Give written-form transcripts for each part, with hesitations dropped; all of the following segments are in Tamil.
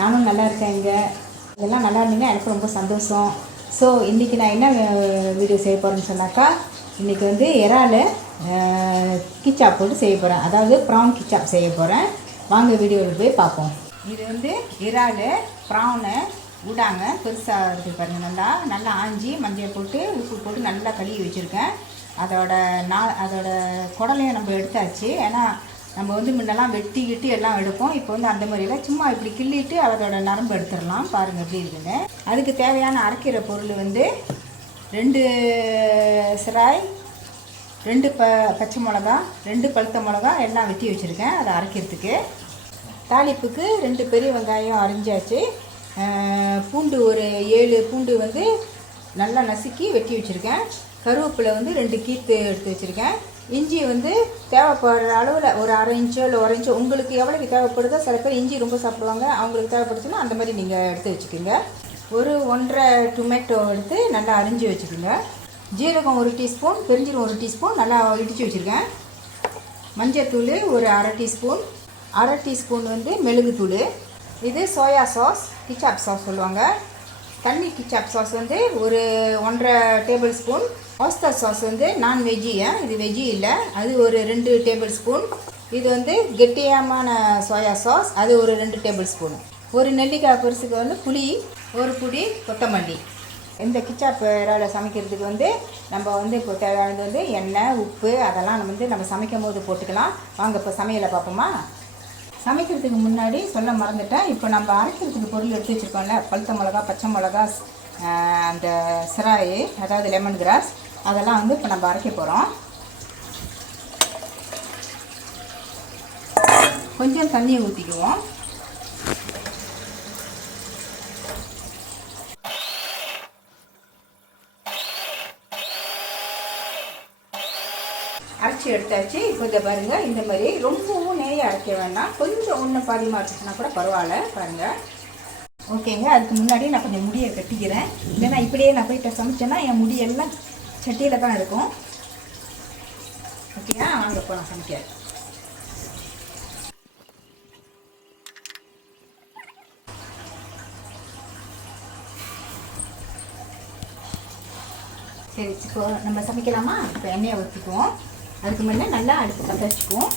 நானும் நல்லா இருக்கேங்க. இதெல்லாம் நல்லா இருந்தீங்கன்னா எனக்கு ரொம்ப சந்தோஷம். ஸோ இன்றைக்கி நான் என்ன வீடியோ செய்ய போகிறேன்னு சொன்னாக்கா, இன்றைக்கி வந்து இறால் கிச்சாப் போட்டு செய்ய போகிறேன். அதாவது ப்ரான் கிச்சாப் செய்ய போகிறேன். வாங்க வீடியோவில் போய் பார்ப்போம். இது வந்து இறால் ப்ரானை விடாங்க பெருசாக இருக்குது பாருங்கள். நல்லா ஆஞ்சி மஞ்சள் போட்டு உப்பு போட்டு நல்லா கழுவி வச்சுருக்கேன். அதோட குடலையும் நம்ம எடுத்தாச்சு. ஏன்னா நம்ம வந்து முன்னெல்லாம் வெட்டி எல்லாம் எடுப்போம். இப்போ வந்து அந்த மாதிரிலாம் சும்மா இப்படி கிள்ளிட்டு அதோட நரம்பு எடுத்துடலாம். பாருங்கள் எப்படி இருக்குன்னு. அதுக்கு தேவையான அரைக்கிற பொருள் வந்து 2 சிராய், 2 பச்சை மிளகா, 2 பழுத்த மிளகா எல்லாம் வெட்டி வச்சுருக்கேன் அதை அரைக்கிறதுக்கு. தாளிப்புக்கு 2 பெரிய வெங்காயம் அரிஞ்சாச்சு. பூண்டு ஒரு 7 பூண்டு வந்து நல்லா நசுக்கி வெட்டி வச்சுருக்கேன். கருவேப்பிலை வந்து 2 கீத்து எடுத்து வச்சுருக்கேன். இஞ்சி வந்து தேவைப்படுற அளவில் ஒரு 1/2 இன்ச்சோ இல்லை 1 இன்ச்சோ உங்களுக்கு எவ்வளோக்கு தேவைப்படுதோ. சில பேர் இஞ்சி ரொம்ப சாப்பிடுவாங்க, அவங்களுக்கு தேவைப்படுச்சுன்னா அந்த மாதிரி நீங்கள் எடுத்து வச்சுக்கோங்க. ஒரு 1.5 டொமேட்டோ எடுத்து நல்லா அரிஞ்சு வச்சுக்கோங்க. ஜீரகம் 1 டீஸ்பூன், பெருஞ்சீரகம் 1 டீஸ்பூன் நல்லா இடித்து வச்சுருக்கேன். மஞ்சத்தூள் ஒரு 1/2 டீஸ்பூன், 1/2 டீஸ்பூன் வந்து மெழுகுத்தூள். இது சோயா சாஸ், கிச்சாப் சாஸ் சொல்லுவாங்க. தண்ணி கிச்சாப் சாஸ் வந்து ஒரு 1.5 டேபிள் ஸ்பூன். ஆஸ்டர் சாஸ் வந்து நான் வெஜ்ஜி, இது வெஜ்ஜி இல்லை, அது ஒரு 2 டேபிள் ஸ்பூன். இது வந்து கெட்டியமான சோயா சாஸ், அது ஒரு 2 டேபிள் ஸ்பூன். ஒரு நெல்லிக்காய் பெருசுக்கு வந்து புளி, ஒரு புடி கொத்தமல்லி. இந்த கிச்சாப் இறால சமைக்கிறதுக்கு வந்து நம்ம வந்து இப்போ தேவையானது வந்து எண்ணெய், உப்பு அதெல்லாம் நம்ம சமைக்கும் போது போட்டுக்கலாம். வாங்க இப்போ சமையலை பார்ப்போமா. சமைக்கிறதுக்கு முன்னாடி சொல்ல மறந்துட்டேன். இப்போ நம்ம அரைக்கிறதுக்கு பொருள் எடுத்து வச்சுருக்கோம்ல, பழுத்த மிளகா, பச்சை மிளகா, அந்த சிராய் அதாவது லெமன் கிராஸ், அதெல்லாம் வந்து இப்போ நம்ம அரைக்க போகிறோம். கொஞ்சம் தண்ணியை ஊற்றிக்குவோம். அரைச்சி எடுத்தாச்சு. இப்போ இதை பாருங்கள், இந்த மாதிரி ரொம்பவும் நெய்யை அரைக்க வேண்டாம், கொஞ்சம் ஒன்று பாதிமாக அரைச்சிச்சுன்னா கூட பரவாயில்ல. பாருங்கள், ஓகேங்க. அதுக்கு முன்னாடி நான் கொஞ்சம் முடியை கட்டிக்கிறேன். இல்லைன்னா இப்படியே நான் போயிட்டு சமைச்சேன்னா என் முடியெல்லாம் சட்டியில் தான் இருக்கும். ஓகேயா, வாங்க இப்போ நான் சமைக்கிறேன். சரி, இப்போ நம்ம சமைக்கலாமா. இப்போ எண்ணெயை ஊற்றிக்குவோம். அதுக்கு முன்னே நல்லா அடுப்பு பற்ற வச்சுக்குவோம்.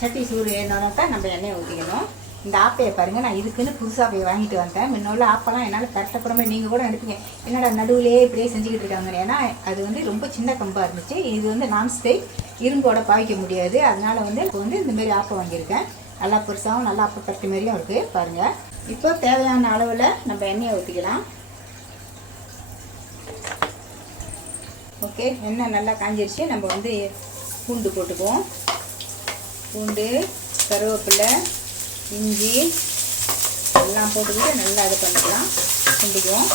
சட்டி சூடு ஏறினாக்கா நம்ம எண்ணெயை ஊற்றிக்கணும். இந்த ஆப்பையை பாருங்கள், நான் இதுக்குன்னு புதுசாக போய் வாங்கிட்டு வந்தேன். முன்னோள்ள ஆப்பெல்லாம் என்னால் பரட்டக்கூடாமல் நீங்கள் கூட எடுப்பீங்க, என்னடா நடுவிலே இப்படியே செஞ்சுக்கிட்டு இருக்காங்க. ஏன்னா அது வந்து ரொம்ப சின்ன கம்பாக இருந்துச்சு. இது வந்து நான்ஸ்டிக், இரும்போட பாவிக்க முடியாது. அதனால் வந்து இப்போ வந்து இந்தமாரி ஆப்பை வாங்கியிருக்கேன். நல்லா பெருசாகவும் நல்லா ஆப்பை பரட்டி மாதிரியும் இருக்குது. பாருங்கள், இப்போ தேவையான அளவில் நம்ம எண்ணெயை ஊற்றிக்கலாம். ஓகே, எண்ணெய் நல்லா காஞ்சிருச்சு. நம்ம வந்து பூண்டு போட்டுக்குவோம். பூண்டு, கருவேப்பிலை, இஞ்சி எல்லாம் போட்டுக்கிட்டு நல்லா இது பண்ணிக்கலாம், கிண்டிக்குவோம்.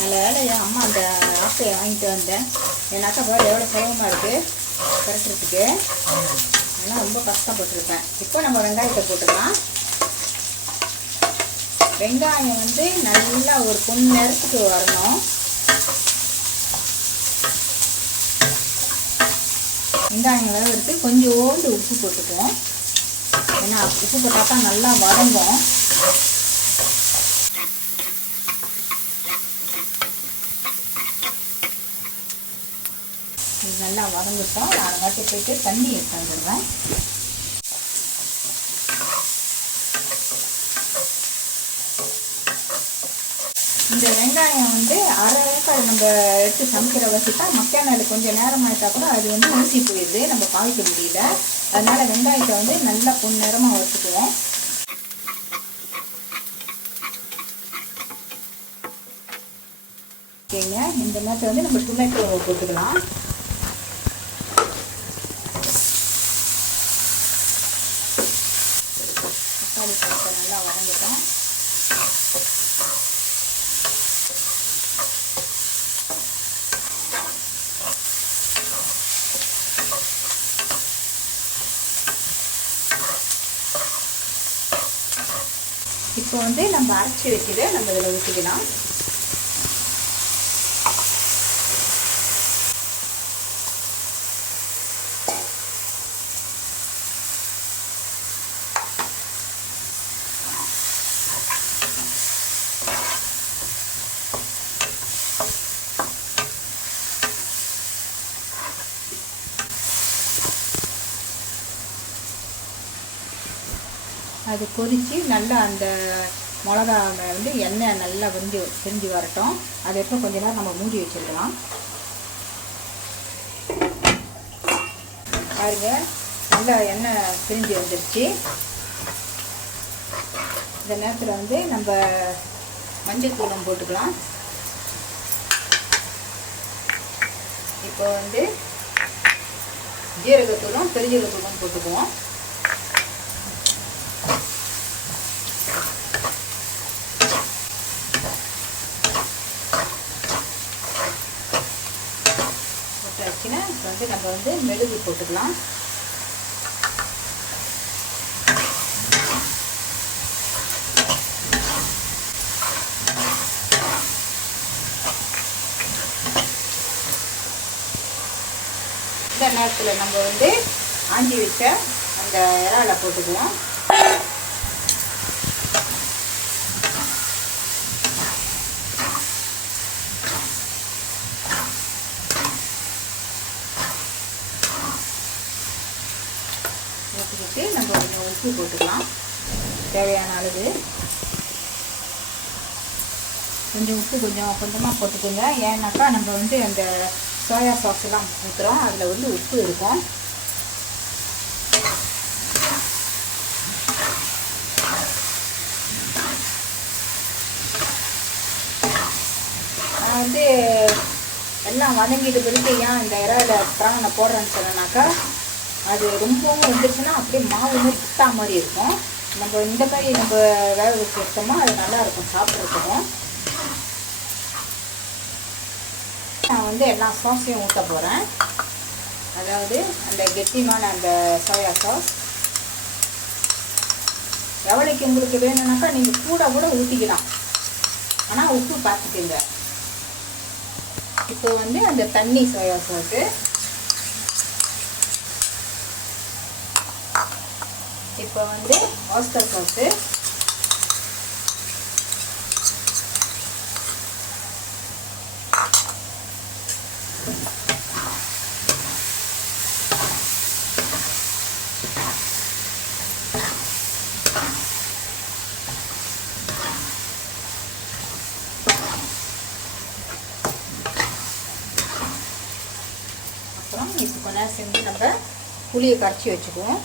நல்ல வேலையா அம்மா அந்த ஆப்பையை வாங்கிட்டு வந்தேன். ஏன்னாக்கா பாரு எவ்வளோ சுலபமாக இருக்குது கரெக்டுறதுக்கு. அதெல்லாம் ரொம்ப கஷ்டப்பட்டுருப்பேன். இப்போ நம்ம வெங்காயத்தை போட்டுக்கலாம். வெங்காயம் வந்து நல்லா ஒரு பொன் நேரத்துக்கு வரணும். வெங்காயங்களாக எடுத்து கொஞ்சோண்டு உப்பு போட்டுக்குவோம். ஏன்னா உப்பு போட்டால் தான் நல்லா வதங்கும். இது நல்லா வதங்கிட்டோம். நான் வாட்டி போயிட்டு தண்ணி எடுத்து வந்துடுவேன். இந்த வெங்காயம் வந்து அரைக்கால் நம்ம எடுத்து சமைக்கிற வச்சுட்டா மக்கானால கொஞ்சம் நேரமாகிட்டா கூட அது வந்து ஊசி போயிடுது, நம்ம பாவிக்க முடியல. அதனால் வெங்காயத்தை வந்து நல்லா பொன் நேரமாக வறுத்துக்குவோம். ஓகேங்க, இந்த நேரத்தை வந்து நம்ம டொமேட்டோ போட்டுக்கலாம். தக்காளி பழத்தை நல்லா வதங்கிட்டோம். இப்போ வந்து நம்ம அரைச்சி வைக்கிறத நம்ம இதில் ஊற்றிக்கலாம். அது கொதித்து நல்லா அந்த மிளகா வந்து எண்ணெய் நல்லா பிரிஞ்சு வரட்டும். அது எப்போ கொஞ்ச நேரம் நம்ம மூடி வச்சிடலாம். பாருங்க, நல்லா எண்ணெய் பிரிஞ்சு வந்துடுச்சு. இந்த நேரத்தில் வந்து நம்ம மஞ்சள் தூளும் போட்டுக்கலாம். இப்போ வந்து ஜீரகத்தூளும் பெருஞ்சீரகத்தூளும் போட்டுக்குவோம். போட்டாச்சுன்னா இப்போ வந்து நம்ம வந்து மெழுகு போட்டுக்கலாம். இந்த நேரத்தில் நம்ம வந்து ஆஞ்சி வச்ச அந்த இறாலை போட்டுக்குவோம். ஊற்றிக்கிட்டு நம்ம கொஞ்சம் உப்பு போட்டுக்கலாம், தேவையான அளவு. கொஞ்சம் உப்பு கொஞ்சமாக போட்டுக்கோங்க. ஏன்னாக்கா நம்ம வந்து அந்த சோயா சாஸ்லாம் ஊற்றுறோம், அதில் வந்து உப்பு இருக்கும். நான் வந்து எல்லாம் வதங்கிட்டு பிறகு ஏன் இந்த இறால பிரானை போடுறேன்னு சொன்னேன்னாக்கா, அது ரொம்பவும் வந்துச்சுன்னா அப்படியே மாவு மாதிரி புட்டா மாதிரி இருக்கும். நம்ம இந்த மாதிரி நம்ம வேக வச்சு எடுத்தோம்னா அது நல்லாயிருக்கும் சாப்பிட்றதுக்கும். நான் வந்து எல்லா சாஸையும் ஊற்ற போகிறேன். அதாவது அந்த கெட்டிமான அந்த சோயா சாஸ் எவ்வளோக்கு உங்களுக்கு வேணும்னாக்கா நீங்கள் கூட ஊற்றிக்கலாம். ஆனால் உப்பு பார்த்துக்கோங்க. இப்போ வந்து அந்த தண்ணி சோயா சாஸு, இப்போ வந்து ஆஸ்டர் சாஸு, அப்புறம் இப்போ கொஞ்ச நேரம் செஞ்சு நம்ம புளியை கரைச்சி வச்சுக்குவோம்.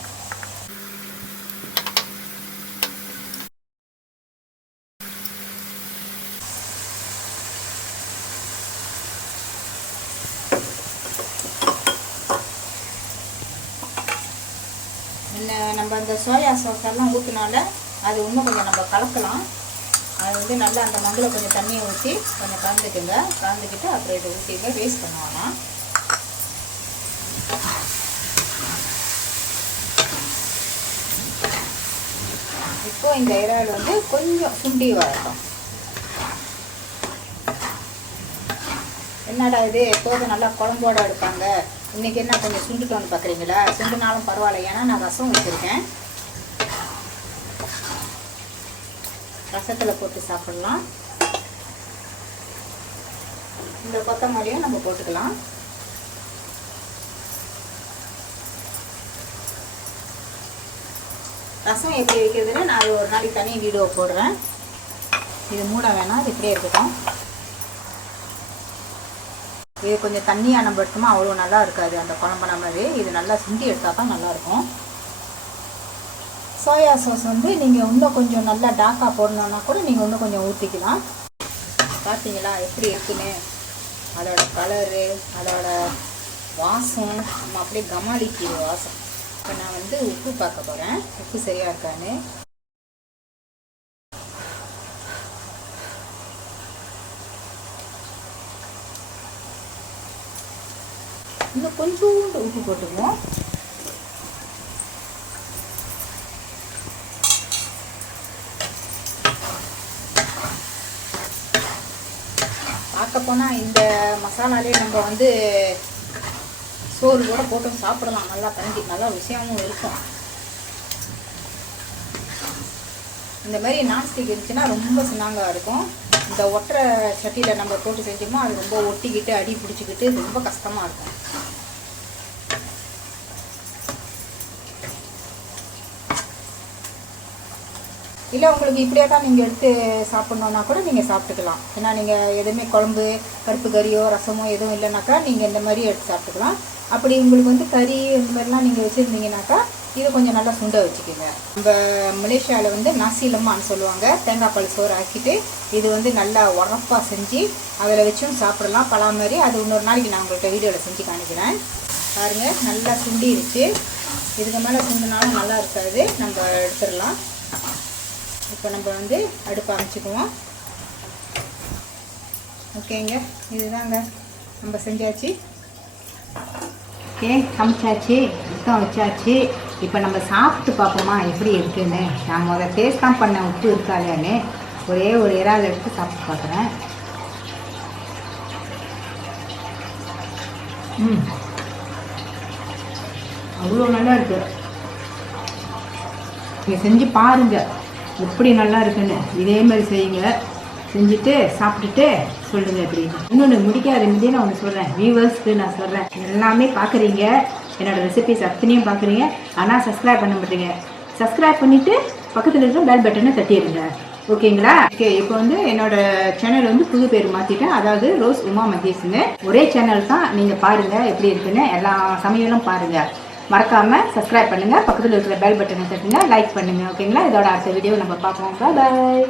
நம்ம அந்த சோயா சாஸ் எல்லாம் ஊற்றினால அது இன்னும் கொஞ்சம் நம்ம கலக்கலாம். அது வந்து நல்லா அந்த மண்ணில் கொஞ்சம் தண்ணியை ஊற்றி கொஞ்சம் கலந்துக்கிட்டு அப்புறம் இதை ஊற்றிங்க, வேஸ்ட் பண்ணுவாங்க. இப்போ இந்த இறால் வந்து கொஞ்சம் சுண்டி வரட்டும். என்னடா இது எப்போதும் நல்லா குழம்போட எடுப்பாங்க, இன்றைக்கி என்ன கொஞ்சம் சுண்டுட்டோன்னு பார்க்குறீங்களா? சுண்டுனாலும் பரவாயில்ல, ஏன்னா நான் ரசம் வச்சுருக்கேன். ரசத்தில் போட்டு சாப்பிட்லாம். இந்த கொத்தமல்லியும் நம்ம போட்டுக்கலாம். ரசம் எப்படி வைக்கிறதுன்னு நான் ஒரு நாளைக்கு தனி வீடியோ போடுறேன். இது மூட வேணாம், இது இப்படியே இருக்கட்டும். இது கொஞ்சம் தண்ணியாக நம்ம எடுத்தோமா அவ்வளோ நல்லா இருக்காது அந்த குழம்புன மாதிரி. இது நல்லா சுண்டி எடுத்தால் தான் நல்லாயிருக்கும். சோயா சாஸ் வந்து நீங்கள் இன்னும் கொஞ்சம் நல்லா டார்க்காக போடணுன்னா கூட நீங்கள் இன்னும் கொஞ்சம் ஊற்றிக்கலாம். பார்த்தீங்களா எப்படி இருக்குன்னு? அதோட கலரு, அதோட வாசம் நம்ம அப்படியே கமாலிக்கு வாசம். இப்போ நான் வந்து உப்பு பார்க்க போகிறேன், உப்பு சரியாக இருக்கான்னு. இன்னும் கொஞ்சோண்டு உப்பு போட்டுக்குவோம். பார்க்க போனால் இந்த மசாலாலே நம்ம வந்து சோறு கூட போட்டு சாப்பிடலாம். நல்லா கஞ்சி நல்லா விஷயமும் இருக்கும். இந்த மாதிரி நான்ஸ்டிக் இருந்துச்சுன்னா ரொம்ப சின்னாங்காக இருக்கும். இந்த ஒற்றை சட்டியில் நம்ம போட்டு செஞ்சோம்னா அது ரொம்ப ஒட்டிக்கிட்டு அடி பிடிச்சிக்கிட்டு ரொம்ப கஷ்டமாக இருக்கும். இல்லை உங்களுக்கு இப்படியே தான் நீங்கள் எடுத்து சாப்பிட்ணுன்னா கூட நீங்கள் சாப்பிட்டுக்கலாம். ஏன்னா நீங்கள் எதுவுமே குழம்பு பருப்பு கறியோ ரசமோ எதுவும் இல்லைனாக்கா நீங்கள் இந்த மாதிரி எடுத்து சாப்பிட்டுக்கலாம். அப்படி உங்களுக்கு வந்து கறி இந்த மாதிரிலாம் நீங்கள் வச்சுருந்தீங்கனாக்கா இது கொஞ்சம் நல்லா சுண்ட வச்சுக்கோங்க. நம்ம மலேசியாவில் வந்து நாசி லெம்மான்னு சொல்லுவாங்க. தேங்காய் பால் சோறு ஆக்கிட்டு இது வந்து நல்லா உரப்பாக செஞ்சு அதில் வச்சும் சாப்பிடலாம் பலா மாதிரி. அது இன்னொரு நாளைக்கு நான் உங்கள்கிட்ட வீடியோவில் செஞ்சு காணிக்கிறேன். பாருங்கள், நல்லா சுண்டிருச்சு. இதுக்கு மேலே சுண்டினாலும் நல்லா இருக்காது, நம்ம எடுத்துடலாம். இப்போ நம்ம வந்து அடுப்பு அமைச்சிக்குவோம். ஓகேங்க, இதுதாங்க நம்ம செஞ்சாச்சு. ஓகே, சமைச்சாச்சு, சுத்தம் வச்சாச்சு. இப்போ நம்ம சாப்பிட்டு பார்ப்போமா எப்படி இருக்குன்னு. நான் முதல்ல டேஸ்ட் தான் பண்ணேன் உப்பு இருக்காதுன்னு. ஒரே ஒரு இறால் எடுத்து சாப்பிட்டு பார்க்குறேன். அவ்வளோ நல்லா இருக்குது. நீங்கள் செஞ்சு பாருங்கள் எப்படி நல்லா இருக்குன்னு. இதே மாதிரி செய்யுங்க. செஞ்சுட்டு சாப்பிட்டுட்டு சொல்லுங்கள் எப்படி. இன்னொன்று முடிக்காத மீதியே நான் ஒன்று சொல்கிறேன், வியூவர்ஸ்க்கு நான் சொல்கிறேன். எல்லாமே பார்க்குறீங்க, என்னோடய ரெசிபிஸ் அத்தனையும் பார்க்குறீங்க, ஆனால் சப்ஸ்கிரைப் பண்ண மாட்டீங்க. சப்ஸ்கிரைப் பண்ணிவிட்டு பக்கத்தில் இருக்கிற பெல் பட்டனை தட்டிடுங்க. ஓகேங்களா? ஓகே, இப்போ வந்து என்னோடய சேனல் வந்து புது பேர் மாற்றிட்டேன். அதாவது ரோஸ் உமா மகேஷ்னு. ஒரே சேனல் தான். நீங்கள் பாருங்கள் எப்படி இருக்குன்னு. எல்லா சமையலும் பாருங்கள். மறக்காமல் சப்ஸ்கிரைப் பண்ணுங்கள், பக்கத்தில் இருக்கிற பெல் பட்டனை தட்டுங்க, லைக் பண்ணுங்கள். ஓகேங்களா? இதோட அடுத்த வீடியோ நம்ம பார்ப்போம். பாய்.